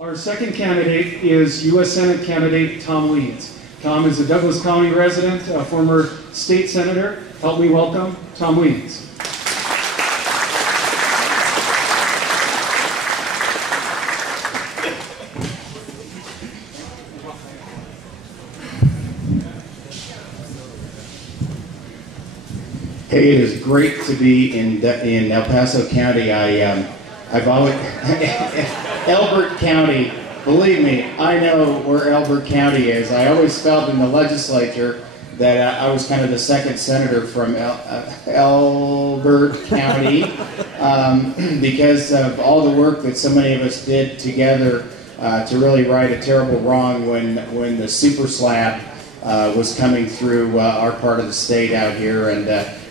Our second candidate is U.S. Senate candidate Tom Wiens. Tom is a Douglas County resident, a former state senator. Help me welcome Tom Wiens. Hey, it is great to be in El Paso County. I've always Elbert County. Believe me, I know where Elbert County is. I always felt in the legislature that I was kind of the second senator from Elbert County because of all the work that so many of us did together to really right a terrible wrong when the super slab was coming through our part of the state out here. And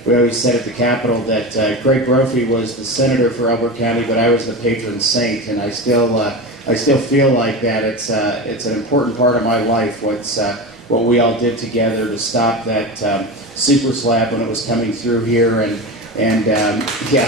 we always said at the Capitol that Greg Brophy was the senator for Elbert County, but I was the patron saint, and I still feel like that. It's an important part of my life. What we all did together to stop that super slab when it was coming through here, and yeah.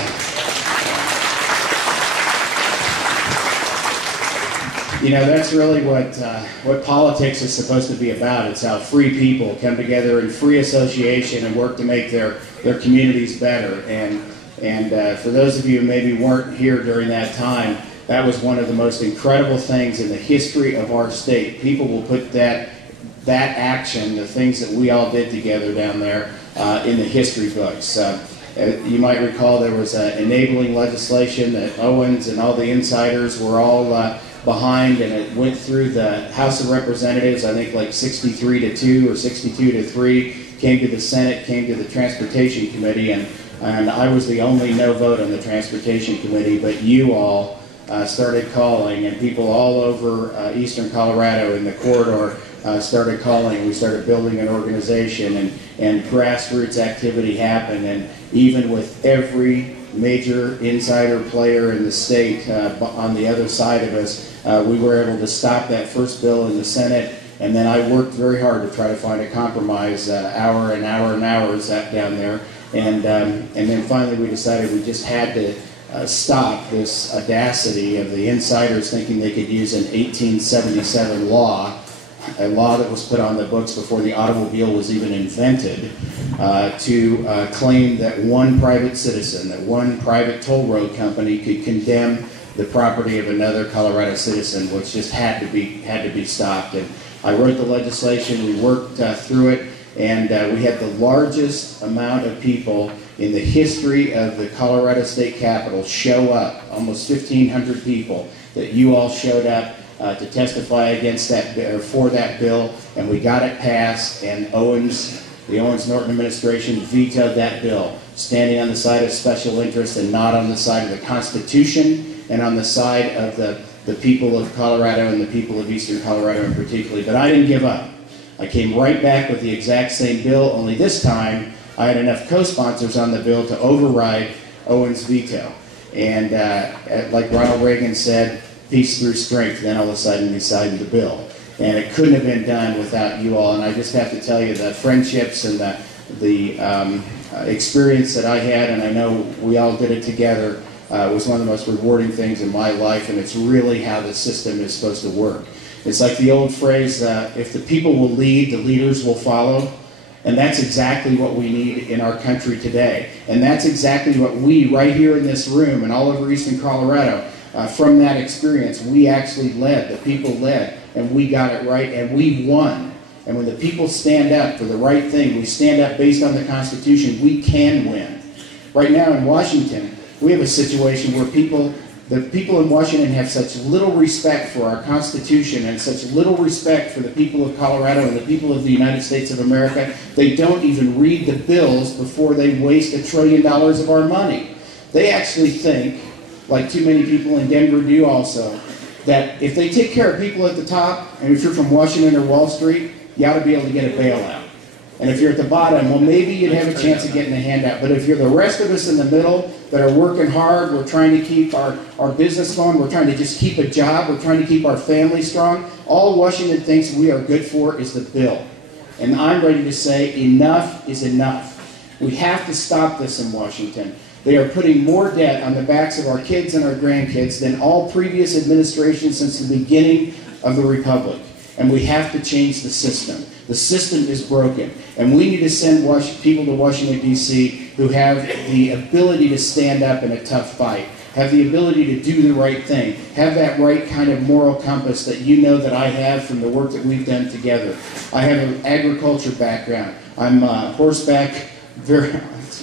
You know, that's really what politics is supposed to be about. It's how free people come together in free association and work to make their communities better. And for those of you who maybe weren't here during that time, that was one of the most incredible things in the history of our state. People will put that action, the things that we all did together down there, in the history books. You might recall there was enabling legislation that Owens and all the insiders were all behind, and it went through the House of Representatives, I think like 63-2 or 62-3, came to the Senate, came to the Transportation Committee, and I was the only no vote on the Transportation Committee, but you all started calling, and people all over eastern Colorado in the corridor started calling. We started building an organization, and grassroots activity happened, and even with every major insider player in the state on the other side of us, we were able to stop that first bill in the Senate, and then I worked very hard to try to find a compromise, hour and hours down there, and then finally we decided we just had to stop this audacity of the insiders thinking they could use an 1877 law, a law that was put on the books before the automobile was even invented, to claim that one private citizen, that one private toll road company could condemn the property of another Colorado citizen, which just had to be stopped. And I wrote the legislation, we worked through it, and we had the largest amount of people in the history of the Colorado State Capitol show up, almost 1,500 people, that you all showed up to testify against that or for that bill, and we got it passed, and the Owens-Norton administration vetoed that bill, standing on the side of special interests and not on the side of the Constitution and on the side of the people of Colorado and the people of eastern Colorado in particular. But I didn't give up. I came right back with the exact same bill, only this time I had enough co-sponsors on the bill to override Owens' veto. And like Ronald Reagan said, peace through strength, then all of a sudden we signed the bill. And it couldn't have been done without you all. And I just have to tell you, the friendships and the experience that I had, and I know we all did it together, was one of the most rewarding things in my life, and it's really how the system is supposed to work. It's like the old phrase, if the people will lead, the leaders will follow. And that's exactly what we need in our country today. And that's exactly what we, right here in this room and all over eastern Colorado, from that experience, we actually led, the people led, and we got it right, and we won. And when the people stand up for the right thing, we stand up based on the Constitution, we can win. Right now in Washington, we have a situation where the people in Washington have such little respect for our Constitution and such little respect for the people of Colorado and the people of the United States of America, they don't even read the bills before they waste $1 trillion of our money. They actually think, like too many people in Denver do also, that if they take care of people at the top, and if you're from Washington or Wall Street, you ought to be able to get a bailout. And if you're at the bottom, well, maybe you'd have a chance of getting a handout. But if you're the rest of us in the middle that are working hard, we're trying to keep our business going, we're trying to just keep a job, we're trying to keep our family strong, all Washington thinks we are good for is the bill. And I'm ready to say enough is enough. We have to stop this in Washington. They are putting more debt on the backs of our kids and our grandkids than all previous administrations since the beginning of the Republic. And we have to change the system. The system is broken. And we need to send people to Washington, D.C. who have the ability to stand up in a tough fight, have the ability to do the right thing, have that right kind of moral compass that you know that I have from the work that we've done together. I have an agriculture background. I'm horseback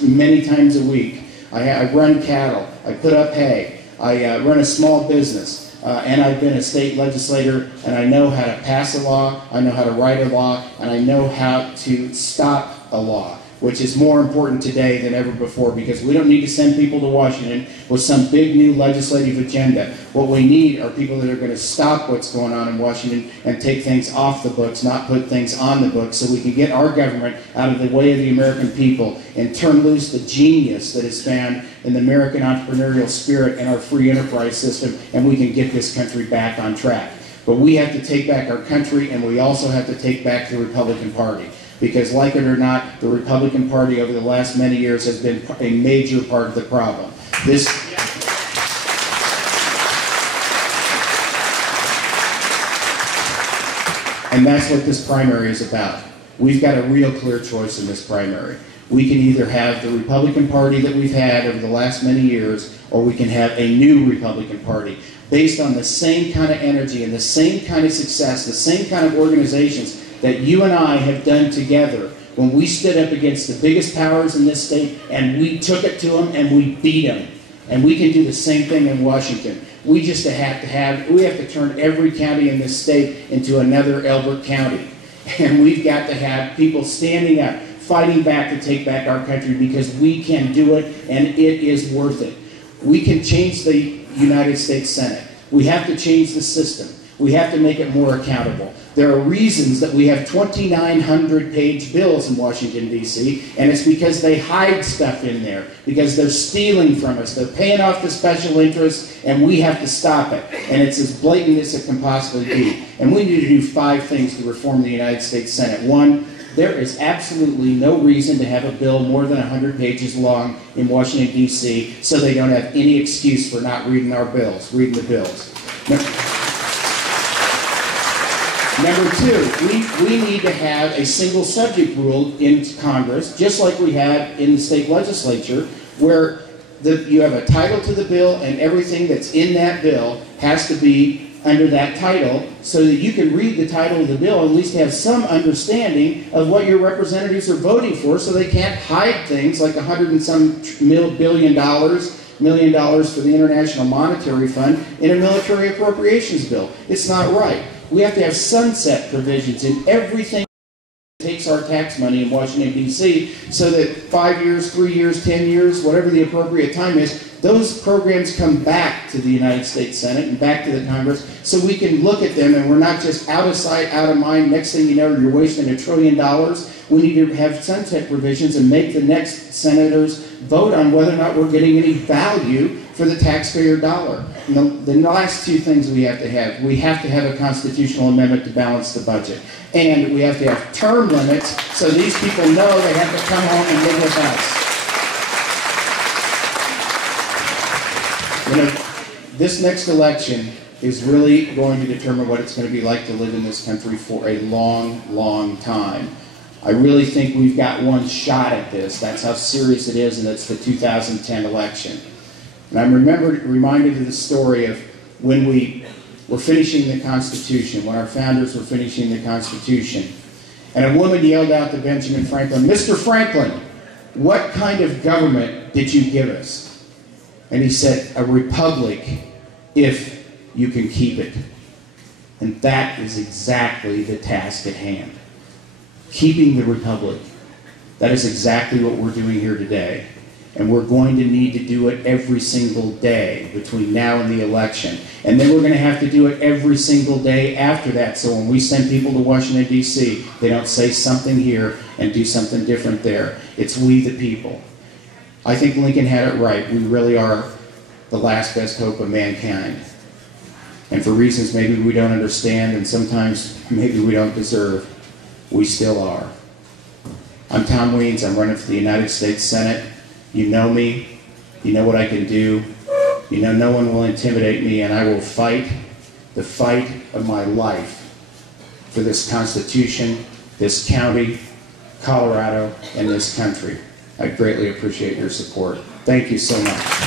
many times a week. I run cattle. I put up hay. I run a small business. And I've been a state legislator, and I know how to pass a law, I know how to write a law, and I know how to stop a law, which is more important today than ever before, because we don't need to send people to Washington with some big new legislative agenda. What we need are people that are going to stop what's going on in Washington and take things off the books, not put things on the books, so we can get our government out of the way of the American people and turn loose the genius that is found in the American entrepreneurial spirit and our free enterprise system, and we can get this country back on track. But we have to take back our country, and we also have to take back the Republican Party. Because like it or not, the Republican Party over the last many years has been a major part of the problem. And that's what this primary is about. We've got a real clear choice in this primary. We can either have the Republican Party that we've had over the last many years, or we can have a new Republican Party based on the same kind of energy and the same kind of success, the same kind of organizations that you and I have done together when we stood up against the biggest powers in this state and we took it to them and we beat them. And we can do the same thing in Washington. We just have to turn every county in this state into another Elbert County. And we've got to have people standing up, fighting back to take back our country, because we can do it and it is worth it. We can change the United States Senate. We have to change the system. We have to make it more accountable. There are reasons that we have 2,900-page bills in Washington, D.C., and it's because they hide stuff in there, because they're stealing from us. They're paying off the special interests, and we have to stop it. And it's as blatant as it can possibly be. And we need to do 5 things to reform the United States Senate. 1, there is absolutely no reason to have a bill more than 100 pages long in Washington, D.C., so they don't have any excuse for not reading the bills. Number 2, we need to have a single subject rule in Congress, just like we have in the state legislature, where you have a title to the bill and everything that's in that bill has to be under that title, so that you can read the title of the bill and at least have some understanding of what your representatives are voting for, so they can't hide things like $100 and some billion for the International Monetary Fund in a military appropriations bill. It's not right. We have to have sunset provisions in everything that takes our tax money in Washington, D.C., so that 5 years, 3 years, 10 years, whatever the appropriate time is, those programs come back to the United States Senate and back to the Congress, so we can look at them and we're not just out of sight, out of mind. Next thing you know, you're wasting $1 trillion. We need to have sunset provisions and make the next senators vote on whether or not we're getting any value for the taxpayer dollar. And the last 2 things we have to have a constitutional amendment to balance the budget. And we have to have term limits so these people know they have to come home and live with us. This next election is really going to determine what it's going to be like to live in this country for a long, long time. I really think we've got one shot at this. That's how serious it is, and it's the 2010 election. And I'm reminded of the story of when we were finishing the Constitution, when our founders were finishing the Constitution. And a woman yelled out to Benjamin Franklin, "Mr. Franklin, what kind of government did you give us?" And he said, "A republic, if you can keep it." And that is exactly the task at hand. Keeping the republic. That is exactly what we're doing here today. And we're going to need to do it every single day between now and the election. And then we're going to have to do it every single day after that. So when we send people to Washington, D.C., they don't say something here and do something different there. It's we the people. I think Lincoln had it right. We really are the last best hope of mankind. And for reasons maybe we don't understand and sometimes maybe we don't deserve, we still are. I'm Tom Wiens. I'm running for the United States Senate. You know me. You know what I can do. You know no one will intimidate me, and I will fight the fight of my life for this Constitution, this county, Colorado, and this country. I greatly appreciate your support. Thank you so much.